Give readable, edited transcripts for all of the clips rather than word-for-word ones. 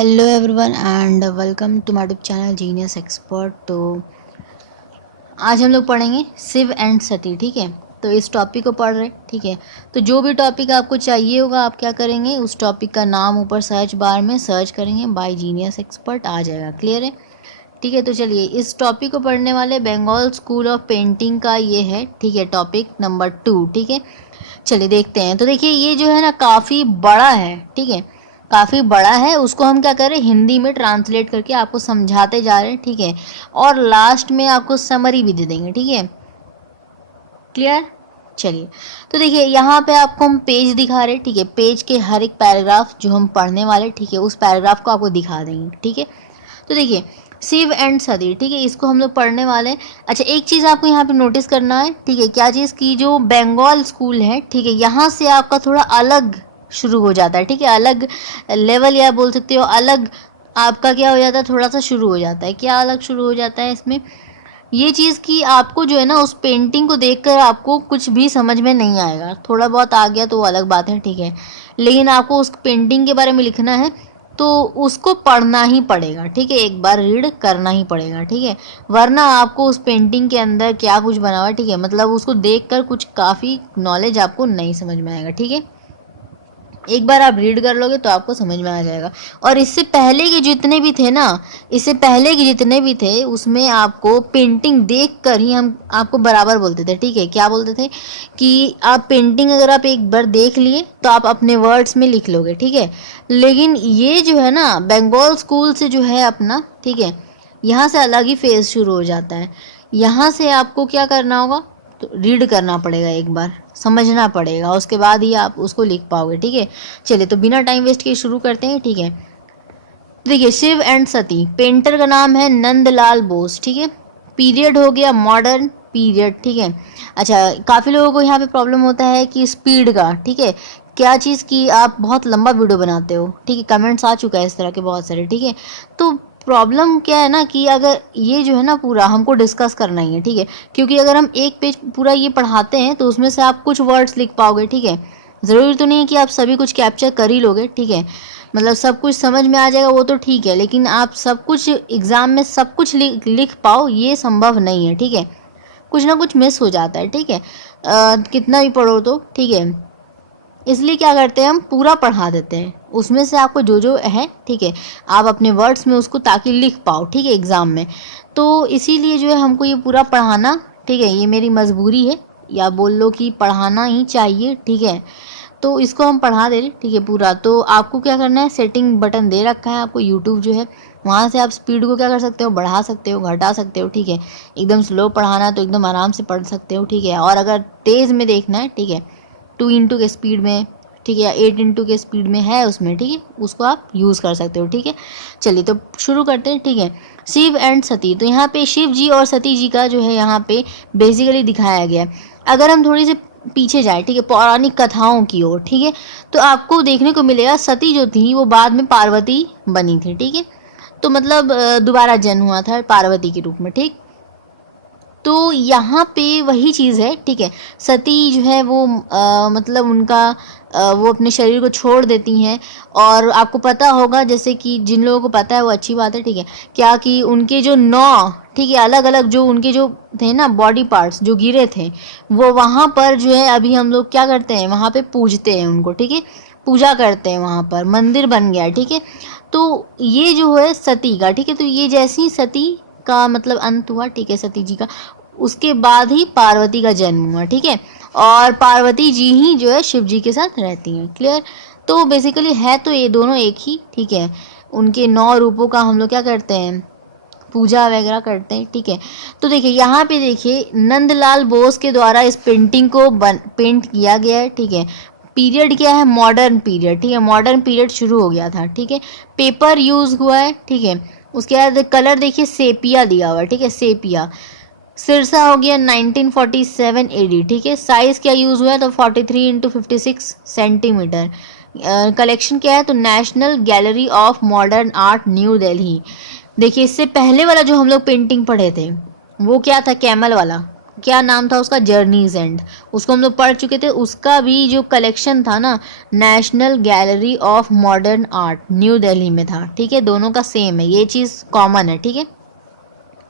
Hello everyone and welcome to my YouTube channel genius expert. तो आज हम लोग पढ़ेंगे शिव एंड सती। ठीक है, तो इस टॉपिक को पढ़ रहे हैं। ठीक है, तो जो भी टॉपिक आपको चाहिए होगा आप क्या करेंगे, उस टॉपिक का नाम ऊपर सर्च बार में सर्च करेंगे बाय जीनियस एक्सपर्ट, आ जाएगा। क्लियर है? ठीक है, तो चलिए इस टॉपिक को पढ़ने वाले बंगाल स्कूल ऑफ पेंटिंग का ये है। ठीक है, टॉपिक नंबर 2। ठीक है, चलिए देखते हैं। तो देखिए ये जो है ना काफ़ी बड़ा है। ठीक है, काफ़ी बड़ा है, उसको हम क्या करें हिंदी में ट्रांसलेट करके आपको समझाते जा रहे हैं। ठीक है, और लास्ट में आपको समरी भी दे देंगे। ठीक है, क्लियर? चलिए, तो देखिए यहाँ पे आपको हम पेज दिखा रहे हैं। ठीक है, पेज के हर एक पैराग्राफ जो हम पढ़ने वाले, ठीक है, उस पैराग्राफ को आपको दिखा देंगे। ठीक है, तो देखिए शिव एंड सती। ठीक है, इसको हम लोग पढ़ने वाले हैं। अच्छा, एक चीज़ आपको यहाँ पे नोटिस करना है। ठीक है, क्या चीज़ की जो बंगाल स्कूल है, ठीक है, यहाँ से आपका थोड़ा अलग शुरू हो जाता है। ठीक है, अलग लेवल या बोल सकते हो अलग आपका क्या हो जाता है, थोड़ा सा शुरू हो जाता है। क्या अलग शुरू हो जाता है इसमें, ये चीज़ कि आपको जो है ना उस पेंटिंग को देखकर आपको कुछ भी समझ में नहीं आएगा। थोड़ा बहुत आ गया तो वो अलग बात है। ठीक है, लेकिन आपको उस पेंटिंग के बारे में लिखना है तो उसको पढ़ना ही पड़ेगा। ठीक है, एक बार रीड करना ही पड़ेगा। ठीक है, वरना आपको उस पेंटिंग के अंदर क्या कुछ बना हुआ है, ठीक है, मतलब उसको देखकर कुछ काफ़ी नॉलेज आपको नहीं समझ में आएगा। ठीक है, एक बार आप रीड कर लोगे तो आपको समझ में आ जाएगा। और इससे पहले के जितने भी थे ना, इससे पहले के जितने भी थे उसमें आपको पेंटिंग देख कर ही हम आपको बराबर बोलते थे। ठीक है, क्या बोलते थे कि आप पेंटिंग अगर आप एक बार देख लिए तो आप अपने वर्ड्स में लिख लोगे। ठीक है, लेकिन ये जो है ना बंगाल स्कूल से जो है अपना, ठीक है, यहाँ से अलग ही फेज शुरू हो जाता है। यहाँ से आपको क्या करना होगा, तो रीड करना पड़ेगा, एक बार समझना पड़ेगा, उसके बाद ही आप उसको लिख पाओगे। ठीक है, चलिए तो बिना टाइम वेस्ट किए शुरू करते हैं। ठीक है, देखिए शिव एंड सती, पेंटर का नाम है नंदलाल बोस। ठीक है, पीरियड हो गया मॉडर्न पीरियड। ठीक है, अच्छा काफ़ी लोगों को यहाँ पे प्रॉब्लम होता है कि स्पीड का। ठीक है, क्या चीज़ कि आप बहुत लंबा वीडियो बनाते हो। ठीक है, कमेंट्स आ चुका है इस तरह के बहुत सारे। ठीक है, तो प्रॉब्लम क्या है ना कि अगर ये जो है ना पूरा हमको डिस्कस करना ही है। ठीक है, क्योंकि अगर हम एक पेज पूरा ये पढ़ाते हैं तो उसमें से आप कुछ वर्ड्स लिख पाओगे। ठीक है, ज़रूरी तो नहीं है कि आप सभी कुछ कैप्चर कर ही लोगे। ठीक है, मतलब सब कुछ समझ में आ जाएगा वो तो ठीक है, लेकिन आप सब कुछ एग्ज़ाम में सब कुछ लिख पाओ ये संभव नहीं है। ठीक है, कुछ ना कुछ मिस हो जाता है। ठीक है, कितना भी पढ़ो तो। ठीक है, इसलिए क्या करते हैं हम पूरा पढ़ा देते हैं, उसमें से आपको जो जो है, ठीक है, आप अपने वर्ड्स में उसको ताकि लिख पाओ। ठीक है, एग्ज़ाम में। तो इसीलिए जो है हमको ये पूरा पढ़ाना, ठीक है, ये मेरी मजबूरी है या बोल लो कि पढ़ाना ही चाहिए। ठीक है, तो इसको हम पढ़ा दे रहे। ठीक है, पूरा तो आपको क्या करना है, सेटिंग बटन दे रखा है आपको यूट्यूब जो है, वहाँ से आप स्पीड को क्या कर सकते हो, बढ़ा सकते हो, घटा सकते हो। ठीक है, एकदम स्लो पढ़ाना है तो एकदम आराम से पढ़ सकते हो। ठीक है, और अगर तेज़ में देखना है, ठीक है, 2x के स्पीड में, ठीक है, या 8x के स्पीड में है उसमें, ठीक है, उसको आप यूज़ कर सकते हो। ठीक है, चलिए तो शुरू करते हैं। ठीक है, शिव एंड सती, तो यहाँ पे शिव जी और सती जी का जो है यहाँ पे बेसिकली दिखाया गया है। अगर हम थोड़ी सी पीछे जाए, ठीक है, पौराणिक कथाओं की ओर, ठीक है, तो आपको देखने को मिलेगा सती जो थी वो बाद में पार्वती बनी थी। ठीक है, तो मतलब दोबारा जन्म हुआ था पार्वती के रूप में। ठीक, तो यहाँ पे वही चीज़ है। ठीक है, सती जो है वो मतलब उनका वो अपने शरीर को छोड़ देती हैं। और आपको पता होगा, जैसे कि जिन लोगों को पता है वो अच्छी बात है। ठीक है, क्या कि उनके जो 9, ठीक है, अलग अलग जो उनके जो थे ना बॉडी पार्ट्स जो गिरे थे, वो वहाँ पर जो है अभी हम लोग क्या करते हैं, वहाँ पे पूजते हैं उनको। ठीक है, पूजा करते हैं, वहाँ पर मंदिर बन गया है। ठीक है, तो ये जो है सती का, ठीक है, तो ये जैसी सती का मतलब अंत हुआ, ठीक है, सती जी का, उसके बाद ही पार्वती का जन्म हुआ। ठीक है, और पार्वती जी ही जो है शिव जी के साथ रहती हैं। क्लियर? तो बेसिकली है तो ये दोनों एक ही। ठीक है, उनके 9 रूपों का हम लोग क्या करते हैं, पूजा वगैरह करते हैं। ठीक है, तो देखिए यहाँ पे देखिए नंदलाल बोस के द्वारा इस पेंटिंग को पेंट किया गया है। ठीक है, पीरियड क्या है, मॉडर्न पीरियड। ठीक है, मॉडर्न पीरियड शुरू हो गया था। ठीक है, पेपर यूज़ हुआ है। ठीक है, उसके बाद कलर देखिए सेपिया दिया हुआ है। ठीक है, सेपिया। सिरसा हो गया 1947 एडी। ठीक है, साइज़ क्या यूज़ हुआ है, तो 43x56 सेंटीमीटर। कलेक्शन क्या है, तो national gallery of modern art new Delhi. देखिए इससे पहले वाला जो हम लोग पेंटिंग पढ़े थे वो क्या था, कैमल वाला, क्या नाम था उसका, जर्नीज एंड, उसको हम लोग पढ़ चुके थे। उसका भी जो कलेक्शन था ना, national gallery of modern art new Delhi में था, ठीक है। दोनों का सेम है, ये चीज़ कॉमन है, ठीक है।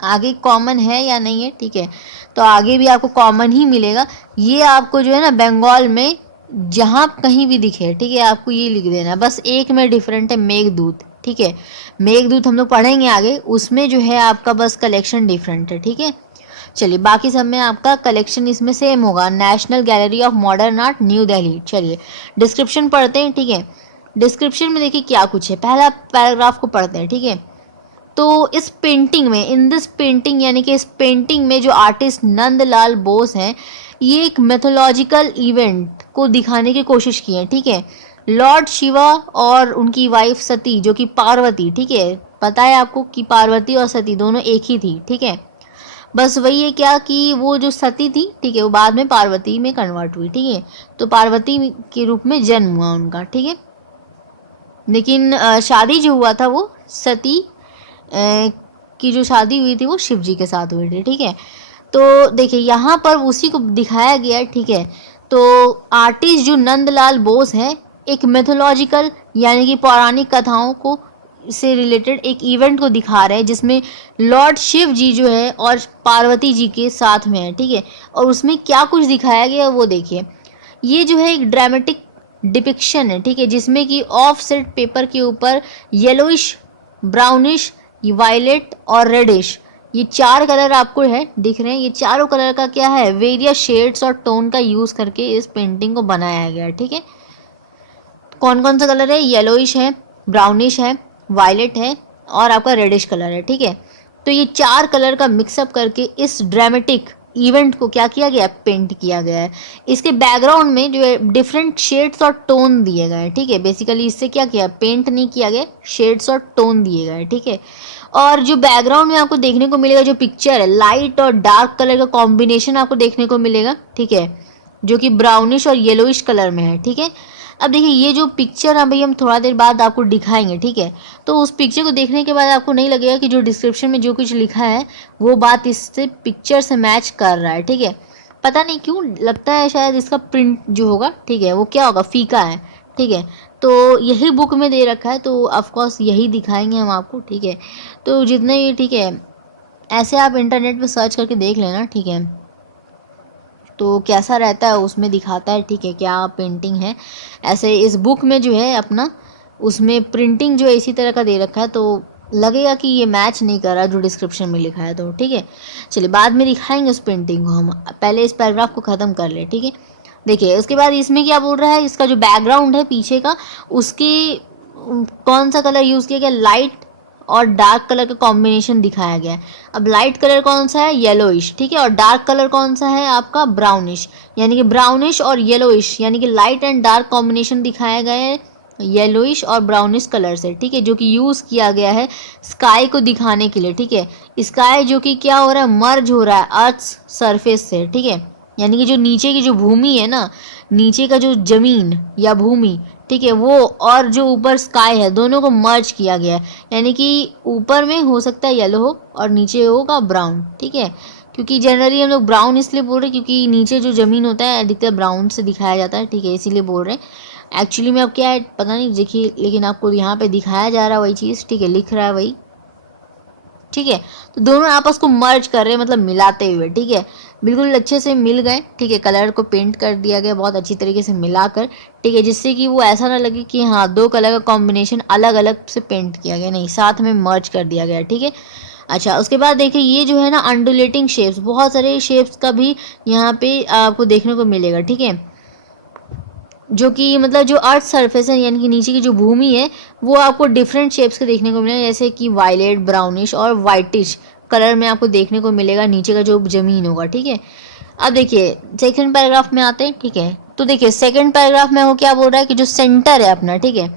आगे कॉमन है या नहीं है, ठीक है, तो आगे भी आपको कॉमन ही मिलेगा। ये आपको जो है ना बंगाल में जहाँ कहीं भी दिखे, ठीक है, आपको ये लिख देना। बस एक में डिफरेंट है, मेघदूत, ठीक है। मेघदूत हम लोग पढ़ेंगे आगे, उसमें जो है आपका बस कलेक्शन डिफरेंट है, ठीक है। चलिए, बाकी सब में आपका कलेक्शन इसमें सेम होगा, national gallery of modern art new Delhi. चलिए डिस्क्रिप्शन पढ़ते हैं, ठीक है। डिस्क्रिप्शन में देखिए क्या कुछ है, पहला पैराग्राफ को पढ़ते हैं, ठीक है। तो इस पेंटिंग में, इन दिस पेंटिंग, यानी कि इस पेंटिंग में जो आर्टिस्ट नंदलाल बोस हैं, ये एक मैथोलॉजिकल इवेंट को दिखाने की कोशिश की है, ठीक है। लॉर्ड शिवा और उनकी वाइफ सती, जो कि पार्वती, ठीक है, पता है आपको कि पार्वती और सती दोनों एक ही थी, ठीक है। बस वही है क्या कि वो जो सती थी, ठीक है, वो बाद में पार्वती में कन्वर्ट हुई, ठीक है। तो पार्वती के रूप में जन्म हुआ उनका, ठीक है। लेकिन शादी जो हुआ था वो सती की जो शादी हुई थी वो शिव जी के साथ हुई थी, ठीक है। तो देखिए यहाँ पर उसी को दिखाया गया है, ठीक है। तो आर्टिस्ट जो नंदलाल बोस है, एक मैथोलॉजिकल यानी कि पौराणिक कथाओं को से रिलेटेड एक इवेंट को दिखा रहे हैं, जिसमें लॉर्ड शिव जी जो है और पार्वती जी के साथ में है, ठीक है। और उसमें क्या कुछ दिखाया गया है वो देखिए। ये जो है एक ड्रामेटिक डिपिक्शन है, ठीक है, जिसमें कि ऑफ सेट पेपर के ऊपर येलोइश, ब्राउनिश, वायलेट और रेडिश, ये चार कलर आपको है दिख रहे हैं। ये चारों कलर का क्या है, वेरियस शेड्स और टोन का यूज करके इस पेंटिंग को बनाया गया है, ठीक है। कौन कौन सा कलर है, येलोइश है, ब्राउनिश है, वायलेट है और आपका रेडिश कलर है, ठीक है। तो ये चार कलर का मिक्सअप करके इस ड्रामेटिक इवेंट को क्या किया गया, पेंट किया गया है। इसके बैकग्राउंड में जो है डिफरेंट शेड्स और टोन दिए गए हैं, ठीक है। बेसिकली इससे क्या किया, पेंट नहीं किया गया, शेड्स और टोन दिए गए, ठीक है। और जो बैकग्राउंड में आपको देखने को मिलेगा, जो पिक्चर है, लाइट और डार्क कलर का कॉम्बिनेशन आपको देखने को मिलेगा, ठीक है, जो कि ब्राउनिश और येलोइश कलर में है, ठीक है। अब देखिए ये जो पिक्चर है भाई, हम थोड़ा देर बाद आपको दिखाएंगे, ठीक है। तो उस पिक्चर को देखने के बाद आपको नहीं लगेगा कि जो डिस्क्रिप्शन में जो कुछ लिखा है वो बात इससे पिक्चर से मैच कर रहा है, ठीक है। पता नहीं क्यों लगता है, शायद इसका प्रिंट जो होगा, ठीक है, वो क्या होगा, फीका है, ठीक है। तो यही बुक में दे रखा है, तो ऑफकोर्स यही दिखाएंगे हम आपको, ठीक है। तो जितने भी, ठीक है, ऐसे आप इंटरनेट पे सर्च करके देख लेना, ठीक है। तो कैसा रहता है उसमें दिखाता है, ठीक है, क्या पेंटिंग है। ऐसे इस बुक में जो है अपना, उसमें प्रिंटिंग जो है इसी तरह का दे रखा है, तो लगेगा कि ये मैच नहीं कर रहा जो डिस्क्रिप्शन में लिखा है, तो ठीक है। चलिए बाद में दिखाएंगे उस पेंटिंग को, हम पहले इस पैराग्राफ को ख़त्म कर ले, ठीक है। देखिए उसके बाद इसमें क्या बोल रहा है, इसका जो बैकग्राउंड है पीछे का, उसकी कौन सा कलर यूज़ किया गया, लाइट और डार्क कलर का कॉम्बिनेशन दिखाया गया है। अब लाइट कलर कौन सा है, येलोइश, ठीक है, और डार्क कलर कौन सा है आपका, ब्राउनिश, यानी कि ब्राउनिश और येलोइश, यानी कि लाइट एंड डार्क कॉम्बिनेशन दिखाया गया है येलोइश और ब्राउनिश कलर से, ठीक है, जो कि यूज़ किया गया है स्काई को दिखाने के लिए, ठीक है। स्काई जो कि क्या हो रहा है, मर्ज हो रहा है अर्थ सरफेस से, ठीक है, यानी कि जो नीचे की जो भूमि है ना, नीचे का जो जमीन या भूमि, ठीक है, वो और जो ऊपर स्काई है, दोनों को मर्ज किया गया है। यानी कि ऊपर में हो सकता है येलो हो और नीचे होगा ब्राउन, ठीक है। क्योंकि जनरली हम लोग ब्राउन इसलिए बोल रहे हैं क्योंकि नीचे जो ज़मीन होता है अधिकतर ब्राउन से दिखाया जाता है, ठीक है, इसीलिए बोल रहे हैं। एक्चुअली में अब क्या है पता नहीं, देखिए, लेकिन आपको यहाँ पे दिखाया जा रहा है वही चीज़, ठीक है, लिख रहा है वही, ठीक है। तो दोनों आपस को मर्ज कर रहे हैं, मतलब मिलाते हुए, ठीक है, बिल्कुल अच्छे से मिल गए, ठीक है। कलर को पेंट कर दिया गया बहुत अच्छी तरीके से मिलाकर, ठीक है, जिससे कि वो ऐसा ना लगे कि हाँ दो कलर का कॉम्बिनेशन अलग अलग से पेंट किया गया, नहीं, साथ में मर्ज कर दिया गया, ठीक है। अच्छा, उसके बाद देखिए ये जो है ना अंडुलेटिंग शेप्स, बहुत सारे शेप्स का भी यहाँ पे आपको देखने को मिलेगा, ठीक है, जो कि मतलब जो अर्थ सरफेस है यानी कि नीचे की जो भूमि है, वो आपको डिफरेंट शेप्स के देखने को मिलेगा, जैसे कि वायलेट, ब्राउनिश और वाइटिश कलर में आपको देखने को मिलेगा नीचे का जो ज़मीन होगा, ठीक है। अब देखिए सेकंड पैराग्राफ में आते हैं, ठीक है। तो देखिए सेकंड पैराग्राफ में वो क्या बोल रहा है कि जो सेंटर है अपना, ठीक है,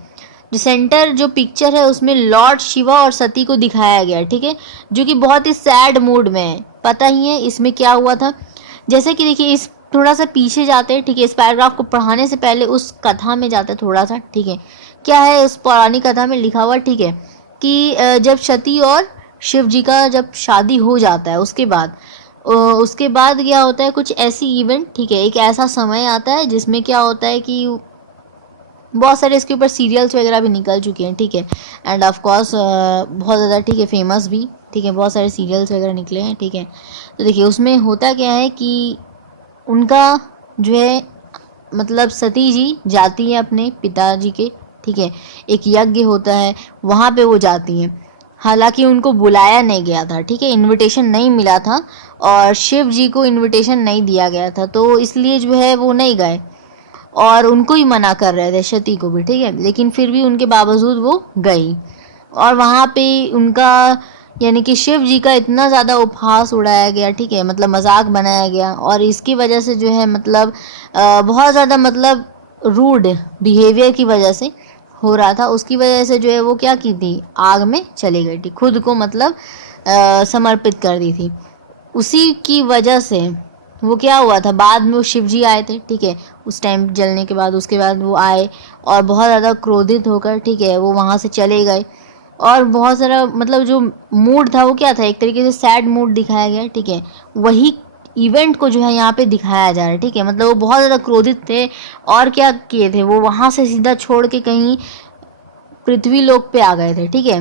जो सेंटर जो पिक्चर है उसमें लॉर्ड शिवा और सती को दिखाया गया है, ठीक है, जो कि बहुत ही सैड मूड में है। पता ही है इसमें क्या हुआ था, जैसे कि देखिए इस थोड़ा सा पीछे जाते हैं, ठीक है, इस पैराग्राफ को पढ़ाने से पहले उस कथा में जाते हैं थोड़ा सा, ठीक है। क्या है उस पौराणिक कथा में लिखा हुआ, ठीक है, कि जब सती और शिव जी का जब शादी हो जाता है, उसके बाद उसके बाद क्या होता है, कुछ ऐसी इवेंट, ठीक है, एक ऐसा समय आता है जिसमें क्या होता है कि बहुत सारे इसके ऊपर सीरियल्स वगैरह भी निकल चुके हैं, ठीक है, एंड ऑफ कोर्स बहुत ज़्यादा, ठीक है, फेमस भी, ठीक है, बहुत सारे सीरियल्स वगैरह निकले हैं, ठीक है। तो देखिए उसमें होता क्या है कि उनका जो है मतलब सती जी जाती है अपने पिताजी के, ठीक है, एक यज्ञ होता है, वहाँ पे वो जाती हैं। हालांकि उनको बुलाया नहीं गया था, ठीक है, इनविटेशन नहीं मिला था और शिव जी को इनविटेशन नहीं दिया गया था, तो इसलिए जो है वो नहीं गए और उनको ही मना कर रहे थे, सती को भी, ठीक है, लेकिन फिर भी उनके बावजूद वो गई और वहाँ पे उनका यानी कि शिव जी का इतना ज़्यादा उपहास उड़ाया गया, ठीक है, मतलब मजाक बनाया गया और इसकी वजह से जो है मतलब बहुत ज़्यादा मतलब रूड बिहेवियर की वजह से हो रहा था, उसकी वजह से जो है वो क्या की थी, आग में चली गई थी, खुद को मतलब समर्पित कर दी थी। उसी की वजह से वो क्या हुआ था, बाद में वो शिव जी आए थे, ठीक है, उस टाइम जलने के बाद उसके बाद वो आए और बहुत ज़्यादा क्रोधित होकर, ठीक है, वो वहाँ से चले गए और बहुत सारा मतलब जो मूड था वो क्या था, एक तरीके से सैड मूड दिखाया गया, ठीक है, वही इवेंट को जो है यहाँ पे दिखाया जा रहा है, ठीक है, मतलब वो बहुत ज़्यादा क्रोधित थे और क्या किए थे, वो वहाँ से सीधा छोड़ के कहीं पृथ्वी लोक पे आ गए थे, ठीक है,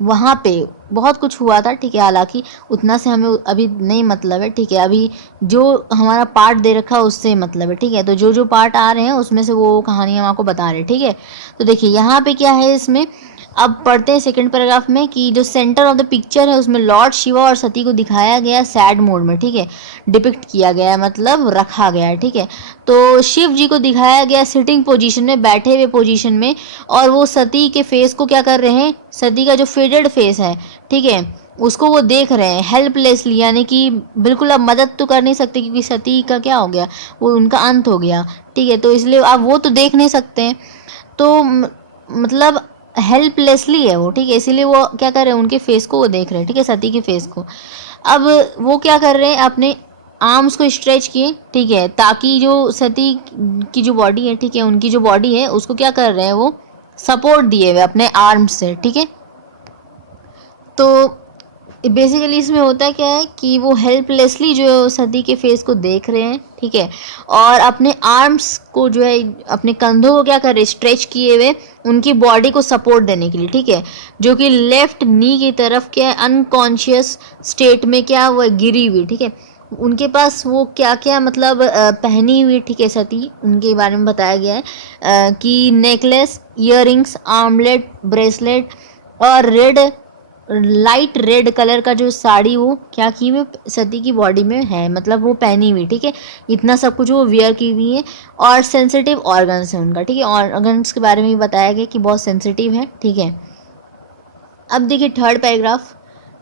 वहाँ पे बहुत कुछ हुआ था, ठीक है, हालांकि उतना से हमें अभी नहीं मतलब है, ठीक है, अभी जो हमारा पार्ट दे रखा है उससे मतलब है, ठीक है, तो जो जो पार्ट आ रहे हैं उसमें से वो कहानी हम आपको बता रहे हैं, ठीक है। तो देखिए यहाँ पे क्या है इसमें, अब पढ़ते हैं सेकंड पैराग्राफ में कि जो सेंटर ऑफ द पिक्चर है उसमें लॉर्ड शिवा और सती को दिखाया गया सैड मोड में, ठीक है, डिपिक्ट किया गया है, मतलब रखा गया है, ठीक है। तो शिव जी को दिखाया गया सिटिंग पोजीशन में, बैठे हुए पोजीशन में, और वो सती के फेस को क्या कर रहे हैं, सती का जो फेडेड फेस है, ठीक है, उसको वो देख रहे हैं हेल्पलेसली, यानी कि बिल्कुल अब मदद तो कर नहीं सकते क्योंकि सती का क्या हो गया, वो उनका अंत हो गया, ठीक है, तो इसलिए अब वो तो देख नहीं सकते हैं, तो मतलब हेल्पलेसली है वो, ठीक है, इसीलिए वो क्या कर रहे हैं, उनके फेस को वो देख रहे हैं, ठीक है, सती के फेस को। अब वो क्या कर रहे हैं, अपने आर्म्स को स्ट्रेच किए, ठीक है, ताकि जो सती की जो बॉडी है, ठीक है, उनकी जो बॉडी है उसको क्या कर रहे हैं, वो सपोर्ट दिए हुए अपने आर्म्स से, ठीक है। तो बेसिकली इसमें होता क्या है कि वो हेल्पलेसली जो सती के फेस को देख रहे हैं, ठीक है, और अपने आर्म्स को जो है अपने कंधों को क्या कर रहे हैं, स्ट्रेच किए हुए उनकी बॉडी को सपोर्ट देने के लिए, ठीक है, जो कि लेफ्ट नी की तरफ क्या अनकॉन्शियस स्टेट में क्या वो गिरी हुई, ठीक है, उनके पास वो क्या क्या मतलब पहनी हुई, ठीक है, सती उनके बारे में बताया गया है कि नेकलेस, इयररिंग्स, आर्मलेट, ब्रेसलेट और रेड लाइट रेड कलर का जो साड़ी वो क्या की हुई सती की बॉडी में है, मतलब वो पहनी हुई, ठीक है, इतना सब कुछ वो वियर की हुई है और सेंसिटिव ऑर्गन्स है उनका, ठीक है, ऑर्गन्स के बारे में भी बताया गया कि बहुत सेंसिटिव है, ठीक है। अब देखिए थर्ड पैराग्राफ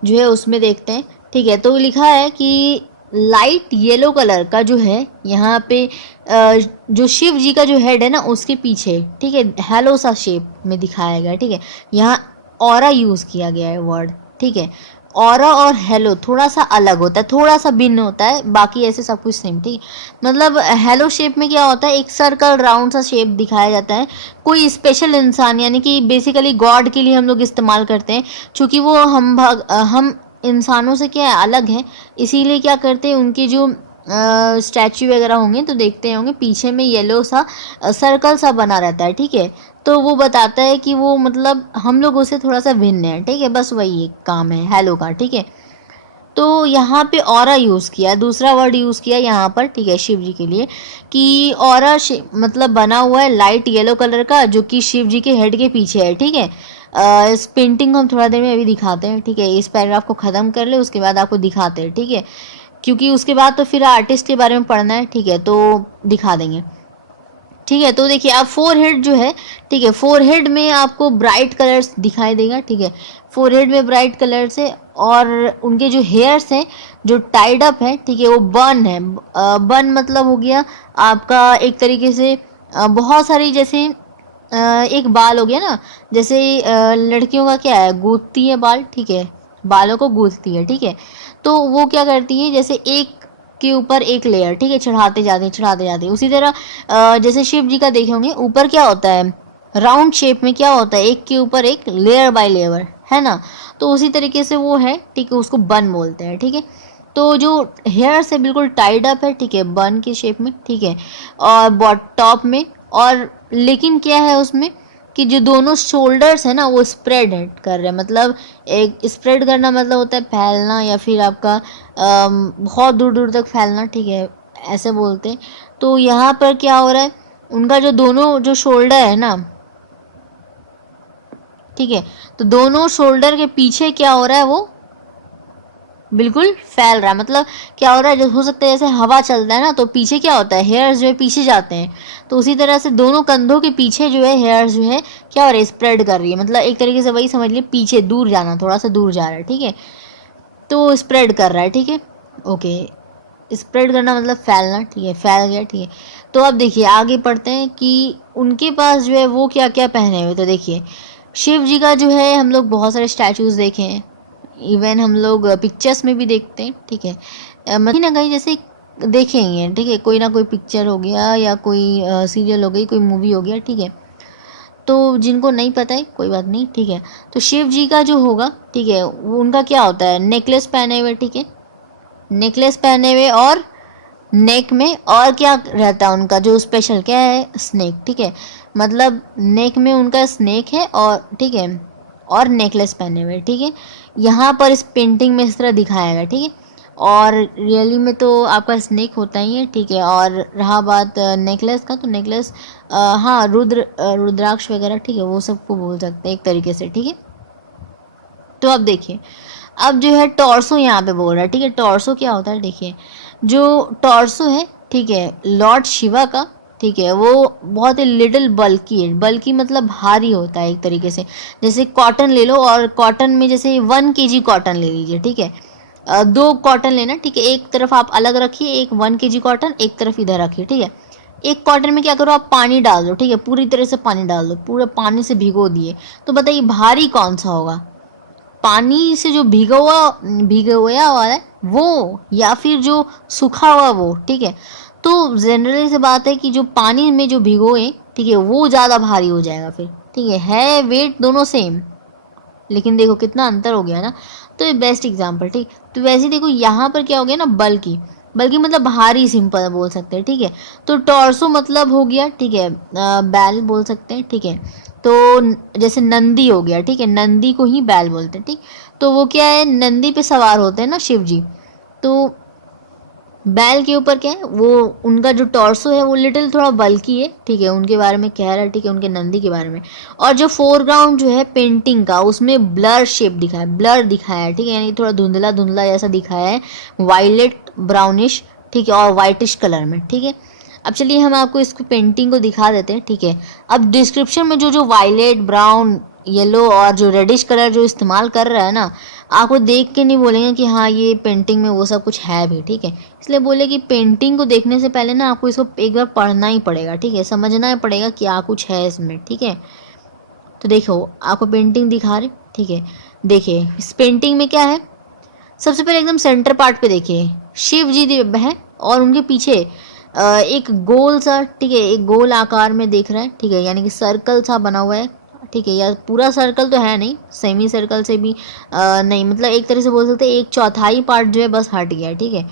जो है उसमें देखते हैं, ठीक है, तो लिखा है कि लाइट येलो कलर का जो है यहाँ पे जो शिव जी का जो हेड है ना उसके पीछे, ठीक है, हेलो सा शेप में दिखाया गया, ठीक है, यहाँ ऑरा यूज़ किया गया है वर्ड, ठीक है, ऑरा और हेलो थोड़ा सा अलग होता है, थोड़ा सा भिन्न होता है, बाकी ऐसे सब कुछ सेम, ठीक है, मतलब हेलो शेप में क्या होता है, एक सर्कल राउंड सा शेप दिखाया जाता है, कोई स्पेशल इंसान यानी कि बेसिकली गॉड के लिए हम लोग इस्तेमाल करते हैं, क्योंकि वो हम इंसानों से क्या है अलग है, इसीलिए क्या करते हैं उनके जो स्टैचू वगैरह होंगे तो देखते होंगे पीछे में येलो सा सर्कल सा बना रहता है, ठीक है, तो वो बताता है कि वो मतलब हम लोगों से थोड़ा सा भिन्न है, ठीक है, बस वही एक काम है हेलो का, ठीक है। तो यहाँ पे ऑरा यूज़ किया, दूसरा वर्ड यूज़ किया यहाँ पर, ठीक है, शिव जी के लिए, कि ऑरा मतलब बना हुआ है लाइट येलो कलर का जो कि शिव जी के हेड के पीछे है, ठीक है। इस पेंटिंग को हम थोड़ा देर में अभी दिखाते हैं, ठीक है, इस पैराग्राफ को ख़त्म कर ले उसके बाद आपको दिखाते हैं, ठीक है, क्योंकि उसके बाद तो फिर आर्टिस्ट के बारे में पढ़ना है, ठीक है, तो दिखा देंगे, ठीक है। तो देखिए आप फोरहेड जो है, ठीक है, फोरहेड में आपको ब्राइट कलर्स दिखाई देगा, ठीक है, फोरहेड में ब्राइट कलर्स है और उनके जो हेयर्स हैं जो टाइड अप है, ठीक है, वो बन है, बन मतलब हो गया आपका एक तरीके से बहुत सारी जैसे एक बाल हो गया ना, जैसे लड़कियों का क्या है गूंथती है बाल, ठीक है, बालों को गूंथती है, ठीक है, तो वो क्या करती है जैसे एक के ऊपर एक लेयर, ठीक है, चढ़ाते जाते हैं चढ़ाते जाते हैं, उसी तरह जैसे शिव जी का देखे होंगे ऊपर क्या होता है राउंड शेप में क्या होता है एक के ऊपर एक लेयर बाय लेयर, है ना, तो उसी तरीके से वो है, ठीक है, उसको बन बोलते हैं, ठीक है। तो जो हेयर से बिल्कुल टाइड अप है, ठीक है, बन के शेप में, ठीक है, और टॉप में, और लेकिन क्या है उसमें कि जो दोनों शोल्डर्स है ना वो स्प्रेड कर रहे हैं। मतलब एक स्प्रेड करना मतलब होता है फैलना, या फिर आपका बहुत दूर दूर तक फैलना, ठीक है, ऐसे बोलते हैं। तो यहाँ पर क्या हो रहा है, उनका जो दोनों जो शोल्डर है ना, ठीक है, तो दोनों शोल्डर के पीछे क्या हो रहा है, वो बिल्कुल फैल रहा है। मतलब क्या हो रहा है, जो हो सकता है जैसे हवा चलता है ना तो पीछे क्या होता है, हेयर्स जो है पीछे जाते हैं, तो उसी तरह से दोनों कंधों के पीछे जो है हेयर्स जो है क्या हो रहा है, स्प्रेड कर रही है। मतलब एक तरीके से वही समझ लिए, पीछे दूर जाना, थोड़ा सा दूर जा रहा है, ठीक है, तो स्प्रेड कर रहा है, ठीक है, ओके। स्प्रेड करना मतलब फैलना, ठीक है, फैल गया, ठीक है। तो अब देखिए आगे पढ़ते हैं कि उनके पास जो है वो क्या क्या पहने हुए। तो देखिए शिव जी का जो है हम लोग बहुत सारे स्टैचूज देखे हैं, इवन हम लोग पिक्चर्स में भी देखते हैं, ठीक है, कहीं ना कहीं जैसे देखे ही हैं, ठीक है, कोई ना कोई पिक्चर हो गया या कोई सीरियल हो गई, कोई मूवी हो गया, ठीक है। तो जिनको नहीं पता है कोई बात नहीं, ठीक है। तो शिव जी का जो होगा, ठीक है, वो उनका क्या होता है, नेकलेस पहने हुए, ठीक है, नेकलेस पहने हुए, और नेक में और क्या रहता है उनका जो स्पेशल क्या है, स्नेक, ठीक है, मतलब नेक में उनका स्नेक है, और ठीक है, और नेकलेस पहने हुए, ठीक है। यहाँ पर इस पेंटिंग में इस तरह दिखाया गया, ठीक है, और रियली में तो आपका स्नेक होता ही है, ठीक है। और रहा बात नेकलेस का, तो नेकलेस हाँ रुद्राक्ष वगैरह, ठीक है, वो सबको बोल सकते हैं एक तरीके से, ठीक है। तो अब देखिए, अब जो है टॉर्सो यहाँ पे बोल रहा है, ठीक है, टॉर्सो क्या होता है, देखिए जो टॉर्सो है, ठीक है, लॉर्ड शिवा का, ठीक है, वो बहुत ही लिटिल बल्की है। बल्की मतलब भारी होता है एक तरीके से। जैसे कॉटन ले लो, और कॉटन में जैसे 1 kg कॉटन ले लीजिए, ठीक है, 2 कॉटन लेना, ठीक है, एक तरफ आप अलग रखिए, एक 1 kg कॉटन एक तरफ इधर रखिए, ठीक है। एक कॉटन में क्या करो, आप पानी डाल दो, ठीक है, पूरी तरह से पानी डाल दो, पूरे पानी से भिगो दिए, तो बताइए भारी कौन सा होगा, पानी से जो भीगा हुआ है वो, या फिर जो सूखा हुआ वो, ठीक है। तो जनरली से बात है कि जो पानी में जो भिगोए, ठीक है, वो ज़्यादा भारी हो जाएगा फिर, ठीक है वेट दोनों सेम, लेकिन देखो कितना अंतर हो गया ना। तो ये बेस्ट एग्जांपल, ठीक। तो वैसे ही देखो यहाँ पर क्या हो गया ना, बल्कि, बल्कि मतलब भारी, सिंपल बोल सकते हैं, ठीक है। तो टॉर्सो मतलब हो गया, ठीक है, बैल बोल सकते हैं, ठीक है। तो जैसे नंदी हो गया, ठीक है, नंदी को ही बैल बोलते हैं, ठीक। तो वो क्या है, नंदी पे सवार होते हैं ना शिव जी, तो बैल के ऊपर क्या है, वो उनका जो टॉर्सो है वो लिटिल थोड़ा बल्की है, ठीक है, उनके बारे में कह रहा है, ठीक है, उनके नंदी के बारे में। और जो फोरग्राउंड जो है पेंटिंग का, उसमें ब्लर शेप दिखाया है, ब्लर दिखाया है, ठीक है, यानी थोड़ा धुंधला धुंधला जैसा दिखाया है, वायलेट ब्राउनिश, ठीक है, और वाइटिश कलर में, ठीक है। अब चलिए हम आपको इसको पेंटिंग को दिखा देते हैं, ठीक है। अब डिस्क्रिप्शन में जो जो वायलेट, ब्राउन, येलो और जो रेडिश कलर जो इस्तेमाल कर रहा है ना, आपको देख के नहीं बोलेंगे कि हाँ ये पेंटिंग में वो सब कुछ है भी, ठीक है। इसलिए बोले कि पेंटिंग को देखने से पहले ना आपको इसको एक बार पढ़ना ही पड़ेगा, ठीक है, समझना ही पड़ेगा क्या कुछ है इसमें, ठीक है। तो देखो आपको पेंटिंग दिखा रहे, ठीक है, देखिए इस पेंटिंग में क्या है, सबसे पहले एकदम सेंटर पार्ट पे देखिए शिव जी है, और उनके पीछे एक गोल सा, ठीक है, एक गोल आकार में दिख रहा है, ठीक है, यानी कि सर्कल सा बना हुआ है, ठीक है, या पूरा सर्कल तो है नहीं, सेमी सर्कल से भी नहीं, मतलब एक तरह से बोल सकते हैं 1/4 पार्ट जो है बस हट गया है, ठीक है।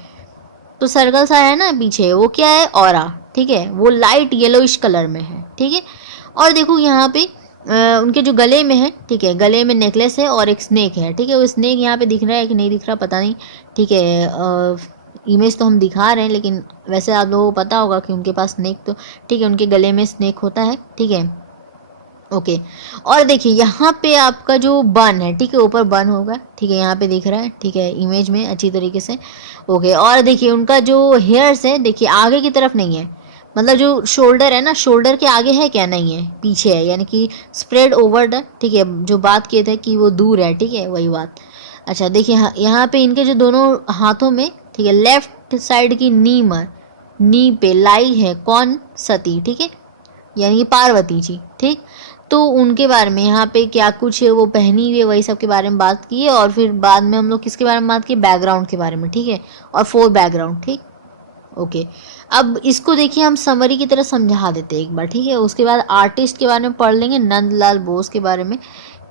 तो सर्कल सा है ना पीछे, वो क्या है, ऑरा, ठीक है, वो लाइट येलोइश कलर में है, ठीक है। और देखो यहाँ पे उनके जो गले में है, ठीक है, गले में नेकलेस है और एक स्नेक है, ठीक है। वो स्नेक यहाँ पे दिख रहा है कि नहीं दिख रहा पता नहीं, ठीक है, इमेज तो हम दिखा रहे हैं, लेकिन वैसे आप लोगों को पता होगा कि उनके पास स्नेक तो, ठीक है, उनके गले में स्नेक होता है, ठीक है, ओके। और देखिए यहाँ पे आपका जो बन है, ठीक है, ऊपर बन होगा, ठीक है, यहाँ पे दिख रहा है, ठीक है, इमेज में अच्छी तरीके से, ओके। और देखिए उनका जो हेयर्स है, देखिए आगे की तरफ नहीं है, मतलब जो शोल्डर है ना, शोल्डर के आगे है क्या, नहीं है, पीछे है, यानी कि स्प्रेड ओवर द, ठीक है, जो बात किए थे कि वो दूर है, ठीक है, वही बात। अच्छा देखिए यहाँ पे इनके जो दोनों हाथों में, ठीक है, लेफ्ट साइड की नी पे लाई है कौन, सती, ठीक है, यानी कि पार्वती जी, ठीक। तो उनके बारे में यहाँ पे क्या कुछ वो पहनी हुई है वही सब के बारे में बात की है, और फिर बाद में हम लोग किसके बारे में बात की, बैकग्राउंड के बारे में, ठीक है, और 4 बैकग्राउंड, ठीक, ओके। अब इसको देखिए हम समरी की तरह समझा देते हैं एक बार, ठीक है, उसके बाद आर्टिस्ट के बारे में पढ़ लेंगे, नंदलाल बोस के बारे में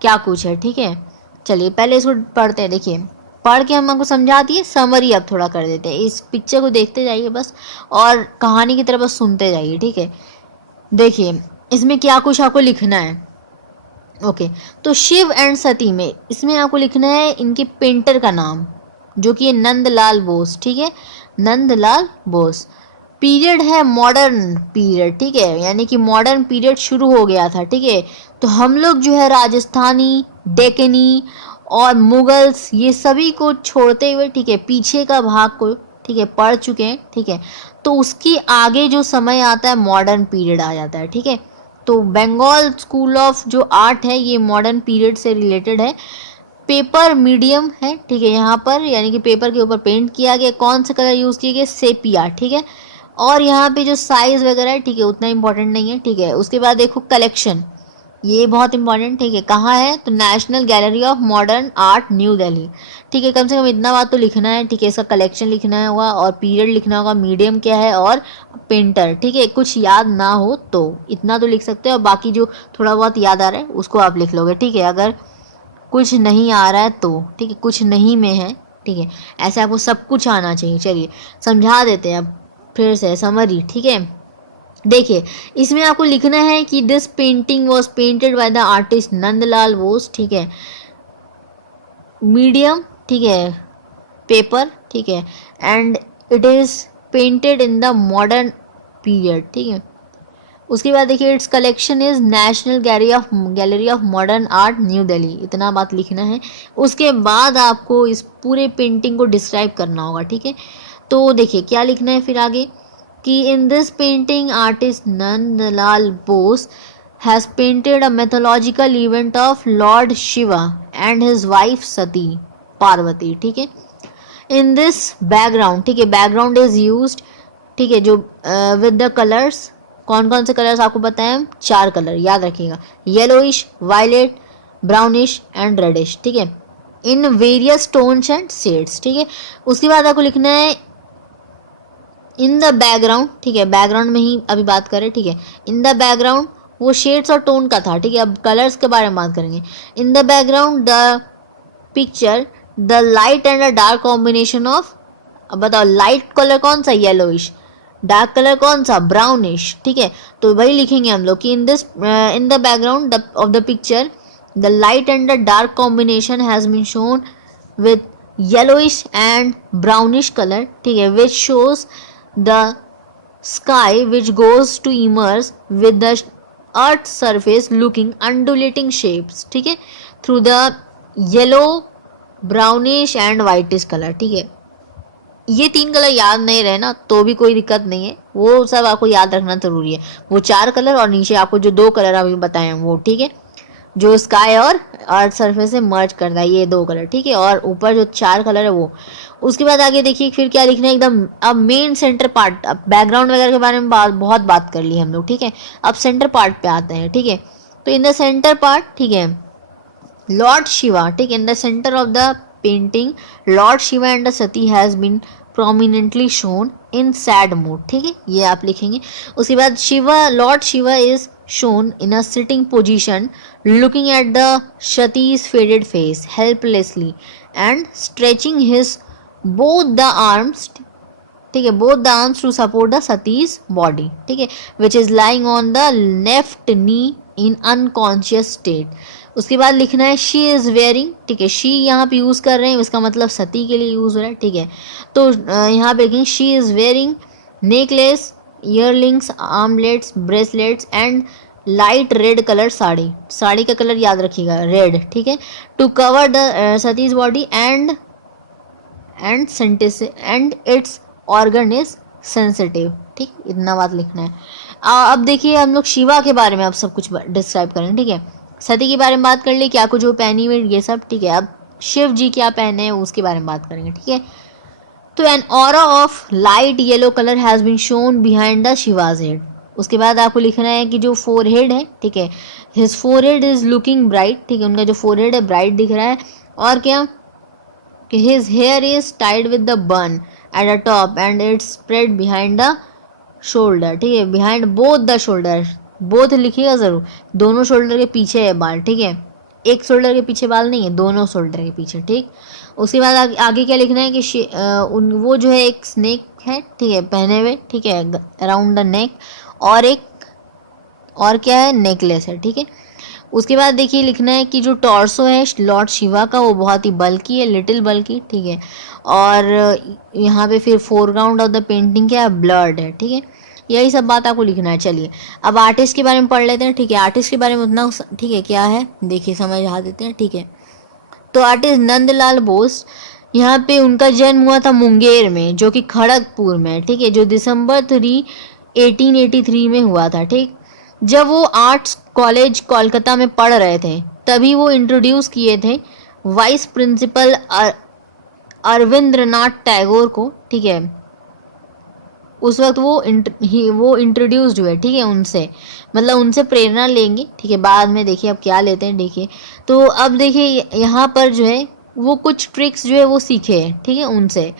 क्या कुछ है, ठीक है। चलिए पहले इसको पढ़ते हैं, देखिए पढ़ के हम आपको समझा दिए, समरी अब थोड़ा कर देते हैं। इस पिक्चर को देखते जाइए बस और कहानी की तरफ बस सुनते जाइए, ठीक है। देखिए इसमें क्या कुछ आपको लिखना है। ओके, तो शिव एंड सती में इसमें आपको लिखना है इनके पेंटर का नाम, जो कि है नंदलाल बोस, ठीक है, नंदलाल बोस। पीरियड है मॉडर्न पीरियड, ठीक है, यानी कि मॉडर्न पीरियड शुरू हो गया था, ठीक है। तो हम लोग जो है राजस्थानी, डेक्कनी और मुगल्स ये सभी को छोड़ते हुए, ठीक है, पीछे का भाग को, ठीक है, पढ़ चुके हैं, ठीक है। तो उसकी आगे जो समय आता है मॉडर्न पीरियड आ जाता है, ठीक है। तो बंगाल स्कूल ऑफ जो आर्ट है ये मॉडर्न पीरियड से रिलेटेड है। पेपर मीडियम है, ठीक है, यहाँ पर यानी कि पेपर के ऊपर पेंट किया गया। कौन सा कलर यूज़ किया गया, सेपिया, ठीक है। और यहाँ पे जो साइज वगैरह है, ठीक है, उतना इंपॉर्टेंट नहीं है, ठीक है। उसके बाद देखो कलेक्शन, ये बहुत इंपॉर्टेंट, ठीक है, कहाँ है, तो national gallery of modern art new Delhi, ठीक है। कम से कम इतना बात तो लिखना है, ठीक है। इसका कलेक्शन लिखना होगा और पीरियड लिखना होगा, मीडियम क्या है और पेंटर, ठीक है। कुछ याद ना हो तो इतना तो लिख सकते हो, और बाकी जो थोड़ा बहुत याद आ रहा है उसको आप लिख लोगे, ठीक है। अगर कुछ नहीं आ रहा है तो, ठीक है, कुछ नहीं में है, ठीक है, ऐसे आपको सब कुछ आना चाहिए। चलिए समझा देते हैं अब फिर से समरी, ठीक है। देखिए इसमें आपको लिखना है कि this painting was painted by the artist Nandalal Bose, ठीक है, मीडियम, ठीक है, पेपर, ठीक है, and it is painted in the modern period, ठीक है। उसके बाद देखिए it's collection is national gallery of modern art new Delhi, इतना बात लिखना है। उसके बाद आपको इस पूरे पेंटिंग को डिस्क्राइब करना होगा, ठीक है। तो देखिए क्या लिखना है फिर आगे कि in this painting artist Nandalal Bose has painted a mythological event of lord Shiva and his wife Sati Parvati, ठीक है। इन दिस बैकग्राउंड, ठीक है, बैकग्राउंड इज यूज्ड, ठीक है, जो विद द कलर्स, कौन कौन से कलर्स आपको बताएं हम, 4 कलर याद रखिएगा, yellowish, violet, brownish and reddish, ठीक है, in various tones and shades, ठीक है। उसके बाद आपको लिखना है इन द बैकग्राउंड, ठीक है, बैकग्राउंड में ही अभी बात करें, ठीक है। इन द बैकग्राउंड वो शेड्स और टोन का था, ठीक है। अब कलर्स के बारे में बात करेंगे। इन the background the picture the light and the dark combination of, अब बताओ लाइट कलर कौन सा, येलोइश, डार्क कलर कौन सा, ब्राउनिश, ठीक है। तो वही लिखेंगे हम लोग कि in the background of the picture the light and the dark combination has been shown with yellowish and brownish colour, ठीक है, which shows the sky which goes to emerge with the earth's surface looking undulating shapes, ठीक है, through the yellow, brownish and whitish color, ठीक है। ये 3 colour याद नहीं रहे ना तो भी कोई दिक्कत नहीं है, वो सब आपको याद रखना जरूरी है। वो 4 कलर और नीचे आपको जो 2 कलर अभी बताए हैं वो, ठीक है, जो स्काई और अर्थ सरफेस से मर्ज करता है, ये 2 कलर, ठीक है, और ऊपर जो 4 कलर है वो। उसके बाद आगे देखिए फिर क्या लिखना है एकदम। अब मेन सेंटर पार्ट, अब बैकग्राउंड वगैरह के बारे में बहुत बात कर ली हम लोग, ठीक है। अब सेंटर पार्ट पे आते हैं, ठीक है। तो इन द सेंटर पार्ट, ठीक है, लॉर्ड शिवा, ठीक है, in the centre of the painting lord Shiva and the Sati has been prominently shown in sad mood, ठीक है, ये आप लिखेंगे। उसके बाद Shiva, lord Shiva is shown in a sitting position looking at the Shati's faded face helplessly and stretching his both the arms, ठीक है, both the arms to support the Sati's body, ठीक है, which is lying on the left knee in unconscious state। उसके बाद लिखना है she is wearing, ठीक है, she यहाँ पे यूज़ कर रहे हैं, इसका मतलब सती के लिए यूज़ हो रहा है, ठीक है। तो यहाँ पे लिखेंगे she is wearing necklace, earrings, armlets, bracelets and light red colour sari, sari का कलर याद रखिएगा रेड, ठीक है, to cover the Sati's body and its organ is sensitive, ठीक, इतना बात लिखना है। अब देखिए हम लोग शिवा के बारे में अब सब कुछ डिस्क्राइब करेंगे, ठीक है। सती के बारे में बात कर ली, क्या कुछ वो पहनी हुई ये सब, ठीक है। अब शिव जी क्या पहने हैं उसके बारे में बात करेंगे, ठीक है। तो an aura of light yellow colour has been shown behind the Shiva's head. उसके बाद आपको लिखना है कि जो फोरहेड है, ठीक है, his forehead is looking bright, ठीक है, उनका जो फोरहेड है ब्राइट दिख रहा है। और क्या कि his here is tied with the बन at the top and it's spread behind the shoulder, ठीक है, behind both the shoulder, both लिखिएगा ज़रूर, दोनों शोल्डर के पीछे है बाल, ठीक है। एक शोल्डर के पीछे बाल नहीं है, दोनों शोल्डर के पीछे, ठीक। उसके बाद आगे क्या लिखना है कि वो जो है एक स्नेक है, ठीक है, पहने हुए, ठीक है, अराउंड द नेक, और एक और क्या है, नेकलेस है, ठीक है। उसके बाद देखिए लिखना है कि जो टॉर्सो है लॉर्ड शिवा का वो बहुत ही बल्कि है, लिटिल बल्कि, ठीक है। और यहाँ पे फिर फोरग्राउंड ऑफ द पेंटिंग क्या है, ब्लर्ड है, ठीक है। यही सब बात आपको लिखना है। चलिए अब आर्टिस्ट के बारे में पढ़ लेते हैं, ठीक है। आर्टिस्ट के बारे में उतना, ठीक है, क्या है देखिए समझा देते हैं, ठीक है। तो आर्टिस्ट नंदलाल बोस, यहाँ पे उनका जन्म हुआ था मुंगेर में, जो कि खड़गपुर में, ठीक है, जो दिसंबर 1883 में हुआ था, ठीक। जब वो आर्ट्स कॉलेज कोलकाता में पढ़ रहे थे तभी वो इंट्रोड्यूस किए थे वाइस प्रिंसिपल अरविंद्रनाथ टैगोर को, ठीक है। उस वक्त वो इंट्रोड्यूस्ड हुए, ठीक है, उनसे, मतलब उनसे प्रेरणा लेंगे, ठीक है। बाद में देखिए अब क्या लेते हैं, देखिए। तो अब देखिए यहाँ पर जो है वो कुछ ट्रिक्स जो है वो सीखे हैं, ठीक है, उनसे,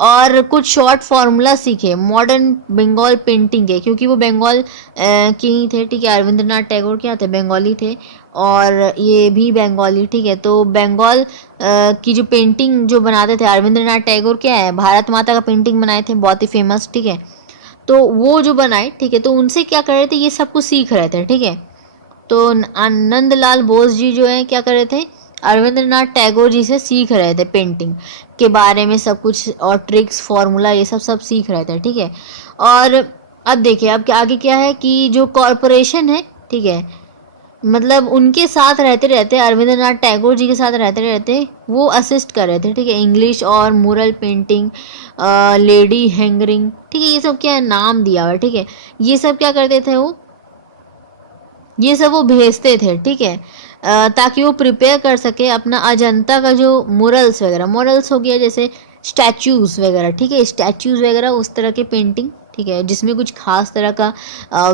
और कुछ शॉर्ट फार्मूला सीखे मॉडर्न बंगाल पेंटिंग के, क्योंकि वो बंगाल के ही थे, ठीक है। रविंद्रनाथ टैगोर क्या थे, बंगाली थे, और ये भी बंगाली, ठीक है। तो बंगाल की जो पेंटिंग जो बनाते थे रविंद्रनाथ टैगोर, क्या है, भारत माता का पेंटिंग बनाए थे, बहुत ही फेमस, ठीक है। तो वो जो बनाए, ठीक है, तो उनसे क्या कर रहे थे, ये सब कुछ सीख रहे थे, ठीक है। तो आनंदलाल बोस जी जो है क्या कर रहे थे, रविंद्रनाथ टैगोर जी से सीख रहे थे पेंटिंग के बारे में सब कुछ, और ट्रिक्स फार्मूला ये सब सब सीख रहे थे, ठीक है। और अब देखिए अब आगे क्या है कि जो कॉरपोरेशन है, ठीक है, मतलब उनके साथ रहते रहते रविंद्रनाथ टैगोर जी के साथ रहते रहते वो असिस्ट कर रहे थे, ठीक है। इंग्लिश और मुरल पेंटिंग, लेडी हैंगरिंग, ठीक है, ये सब क्या है, नाम दिया हुआ है, ठीक है। ये सब क्या करते थे वो, ये सब वो भेजते थे, ठीक है, ताकि वो प्रिपेयर कर सके अपना अजंता का जो मुरल्स वगैरह, मुरल्स हो गया जैसे स्टैचूज वगैरह, ठीक है, स्टैचूज वगैरह उस तरह के पेंटिंग, ठीक है, जिसमें कुछ खास तरह का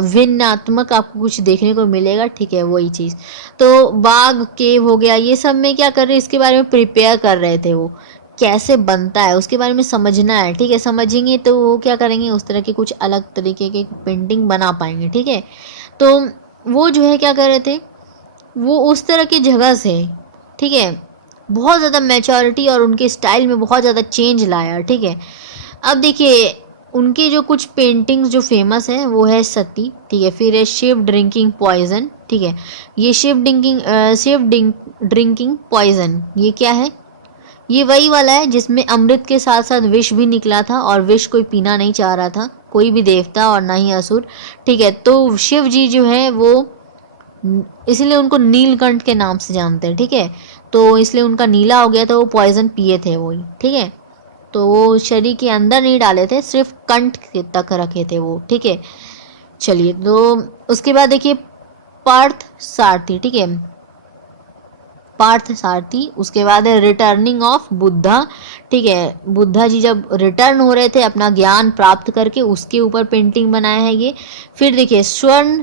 भिन्नात्मक आपको कुछ देखने को मिलेगा, ठीक है, वही चीज़। तो बाग केव हो गया, ये सब में क्या कर रहे हैं, इसके बारे में प्रिपेयर कर रहे थे वो, कैसे बनता है उसके बारे में समझना है, ठीक है। समझेंगे तो वो क्या करेंगे, उस तरह के कुछ अलग तरीके के पेंटिंग बना पाएंगे, ठीक है। तो वो जो है क्या कर रहे थे, वो उस तरह की जगह से, ठीक है, बहुत ज़्यादा मैच्योरिटी और उनके स्टाइल में बहुत ज़्यादा चेंज लाया, ठीक है। अब देखिए उनके जो कुछ पेंटिंग्स जो फेमस है वो है सती, ठीक है, फिर है शिव ड्रिंकिंग पॉइजन, ठीक है। ये शिव ड्रिंकिंग पॉइजन ये क्या है, ये वही वाला है जिसमें अमृत के साथ साथ विष भी निकला था, और विष कोई पीना नहीं चाह रहा था, कोई भी देवता और ना ही असुर, ठीक है। तो शिव जी जो है वो, इसलिए उनको नीलकंठ के नाम से जानते हैं, ठीक है। तो इसलिए उनका नीला हो गया था, वो पॉइजन पिए थे वही, ठीक है। तो वो शरीर के अंदर नहीं डाले थे, सिर्फ कंठ तक रखे थे वो, ठीक है। चलिए तो उसके बाद देखिए पार्थ सारथी, ठीक है, पार्थ सारथी। उसके बाद है रिटर्निंग ऑफ बुद्धा, ठीक है, बुद्धा जी जब रिटर्न हो रहे थे अपना ज्ञान प्राप्त करके, उसके ऊपर पेंटिंग बनाया है ये। फिर देखिए स्वर्ण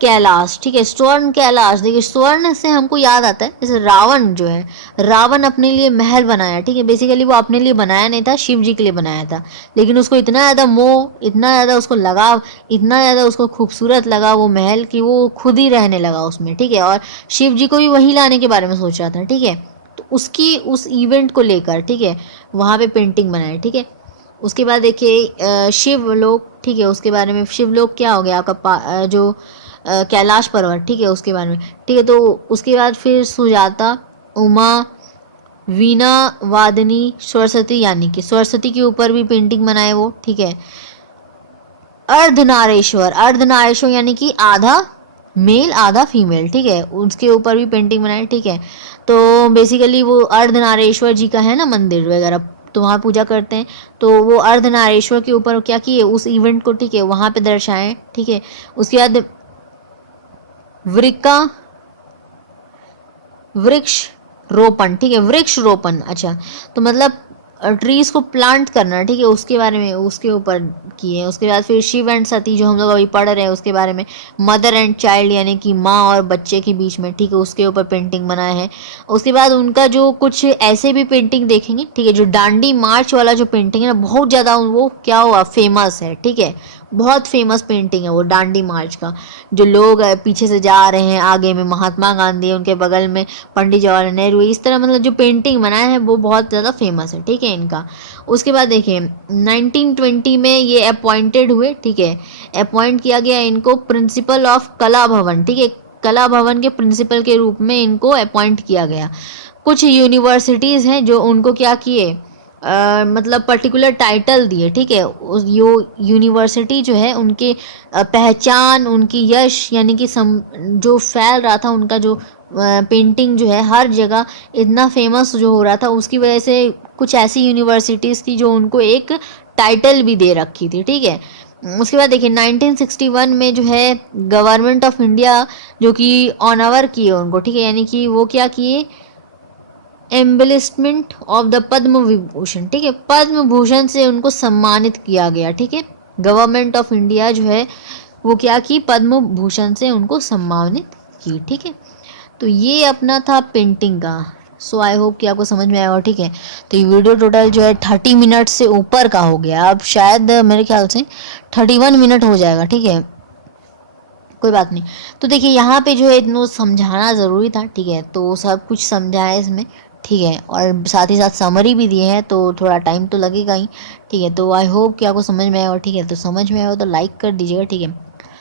कैलाश, ठीक है, स्वर्ण कैलाश, देखिए स्वर्ण से हमको याद आता है जैसे रावण जो है, रावण अपने लिए महल बनाया, ठीक है, बेसिकली वो अपने लिए बनाया नहीं था, शिव जी के लिए बनाया था, लेकिन उसको इतना ज़्यादा मोह, इतना ज़्यादा उसको लगाव, इतना ज़्यादा उसको खूबसूरत लगा वो महल कि वो खुद ही रहने लगा उसमें, ठीक है। और शिव जी को भी वहीं लाने के बारे में सोच रहा था, ठीक है। तो उसकी उस इवेंट को लेकर, ठीक है, वहाँ पे पेंटिंग बनाई, ठीक है। उसके बाद देखिए शिवलोक, ठीक है, उसके बारे में शिवलोक क्या हो गया आपका जो कैलाश पर्वत, ठीक है, उसके बारे में, ठीक है। तो उसके बाद फिर सुजाता, उमा, वीणा वादनी, सरस्वती, यानी कि सरस्वती के ऊपर भी पेंटिंग बनाए वो, ठीक है। अर्धनारेश्वर, अर्धनारेश्वर यानी कि आधा मेल आधा फीमेल, ठीक है, उसके ऊपर भी पेंटिंग बनाई, ठीक है। तो बेसिकली वो अर्धनारेश्वर जी का है ना मंदिर वगैरह, तो वहाँ पूजा करते हैं, तो वो अर्धनारेश्वर के ऊपर क्या किए उस इवेंट को, ठीक है, वहाँ पे दर्शाएं, ठीक है। उसके बाद वृक्का वृक्ष रोपण, ठीक है, वृक्ष रोपण, अच्छा, तो मतलब ट्रीज को प्लांट करना, ठीक है, उसके बारे में, उसके ऊपर किए हैं। उसके बाद फिर शिव एंड सती जो हम लोग अभी पढ़ रहे हैं उसके बारे में, मदर एंड चाइल्ड यानी कि माँ और बच्चे के बीच में, ठीक है, उसके ऊपर पेंटिंग बनाए हैं। उसके बाद उनका जो कुछ ऐसे भी पेंटिंग देखेंगे, ठीक है, जो डांडी मार्च वाला जो पेंटिंग है ना, बहुत ज़्यादा वो क्या हुआ फेमस है, ठीक है, बहुत फेमस पेंटिंग है वो डांडी मार्च का। जो लोग पीछे से जा रहे हैं, आगे में महात्मा गांधी, उनके बगल में पंडित जवाहरलाल नेहरू, इस तरह मतलब जो पेंटिंग बनाया है वो बहुत ज़्यादा फेमस है, ठीक है, इनका। उसके बाद देखिए 1920 में ये अपॉइंटेड हुए, ठीक है, अपॉइंट किया गया इनको प्रिंसिपल ऑफ कला भवन, ठीक है, कला भवन के प्रिंसिपल के रूप में इनको अपॉइंट किया गया। कुछ यूनिवर्सिटीज़ हैं जो उनको क्या किए, मतलब पर्टिकुलर टाइटल दिए, ठीक है, उस यूनिवर्सिटी जो है उनके पहचान, उनकी यश यानी कि जो फैल रहा था उनका जो पेंटिंग जो है हर जगह इतना फेमस जो हो रहा था, उसकी वजह से कुछ ऐसी यूनिवर्सिटीज़ थी जो उनको एक टाइटल भी दे रखी थी, ठीक है। उसके बाद देखिए 1961 में जो है गवर्नमेंट ऑफ इंडिया जो कि ऑनर किए उनको, ठीक है, यानी कि वो क्या किए, एम्बलिस्टमेंट ऑफ द पद्म विभूषण, ठीक है, पद्म भूषण से उनको सम्मानित किया गया, ठीक है। गवर्नमेंट ऑफ इंडिया जो है वो क्या की, पद्म भूषण से उनको सम्मानित की, ठीक है। तो ये अपना था पेंटिंग का। सो आई होप कि आपको समझ में आया होगा, ठीक है। तो ये वीडियो टोटल जो है 30 मिनट से ऊपर का हो गया, अब शायद मेरे ख्याल से 31 मिनट हो जाएगा, ठीक है, कोई बात नहीं। तो देखिए यहाँ पे जो है इतना समझाना ज़रूरी था, ठीक है, तो सब कुछ समझा है इसमें, ठीक है, और साथ ही साथ समरी भी दिए हैं, तो थोड़ा टाइम तो लगेगा ही, ठीक है। तो आई होप कि आपको समझ में आया हो, ठीक है, तो समझ में आया हो तो लाइक कर दीजिएगा, ठीक है,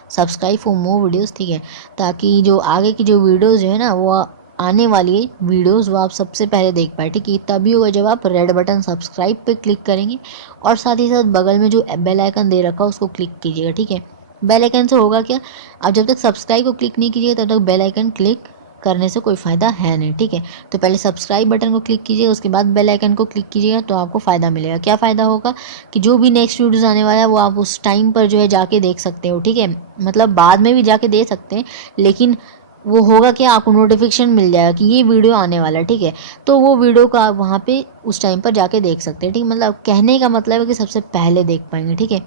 सब्सक्राइब फॉर मोर वीडियोस, ठीक है, ताकि जो आगे की जो वीडियोस जो है ना वो आने वाली है वीडियोस वो आप सबसे पहले देख पाए, ठीक है। तभी होगा जब आप रेड बटन सब्सक्राइब पे क्लिक करेंगे और साथ ही साथ बगल में जो बेल आइकन दे रखा है उसको क्लिक कीजिएगा, ठीक है। बेल आइकन से होगा क्या, आप जब तक सब्सक्राइब को क्लिक नहीं कीजिएगा तब तक बेल आइकन क्लिक करने से कोई फ़ायदा है नहीं, ठीक है। तो पहले सब्सक्राइब बटन को क्लिक कीजिए, उसके बाद बेल आइकन को क्लिक कीजिएगा, तो आपको फ़ायदा मिलेगा। क्या फ़ायदा होगा कि जो भी नेक्स्ट वीडियोस आने वाला है वो आप उस टाइम पर जो है जाके देख सकते हो, ठीक है, मतलब बाद में भी जाके देख सकते हैं, लेकिन वो होगा कि आपको नोटिफिकेशन मिल जाएगा कि ये वीडियो आने वाला है, ठीक है, तो वो वीडियो को आप वहाँ पे उस टाइम पर जाके देख सकते हैं, ठीक, मतलब कहने का मतलब है कि सबसे पहले देख पाएंगे, ठीक है।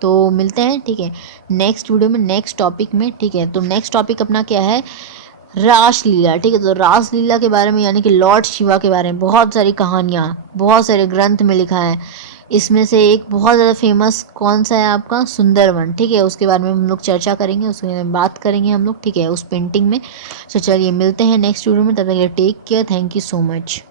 तो मिलते हैं, ठीक है, नेक्स्ट वीडियो में, नेक्स्ट टॉपिक में, ठीक है। तो नेक्स्ट टॉपिक अपना क्या है, रासलीला, ठीक है। तो रासलीला के बारे में यानी कि लॉर्ड शिवा के बारे में बहुत सारी कहानियाँ, बहुत सारे ग्रंथ में लिखा है। इसमें से एक बहुत ज़्यादा फेमस कौन सा है आपका, सुंदरवन, ठीक है, उसके बारे में हम लोग चर्चा करेंगे, उसके बारे में बात करेंगे हम लोग, ठीक है, उस पेंटिंग में। तो चलिए मिलते हैं नेक्स्ट वीडियो में, तब तक take care, thank you so much.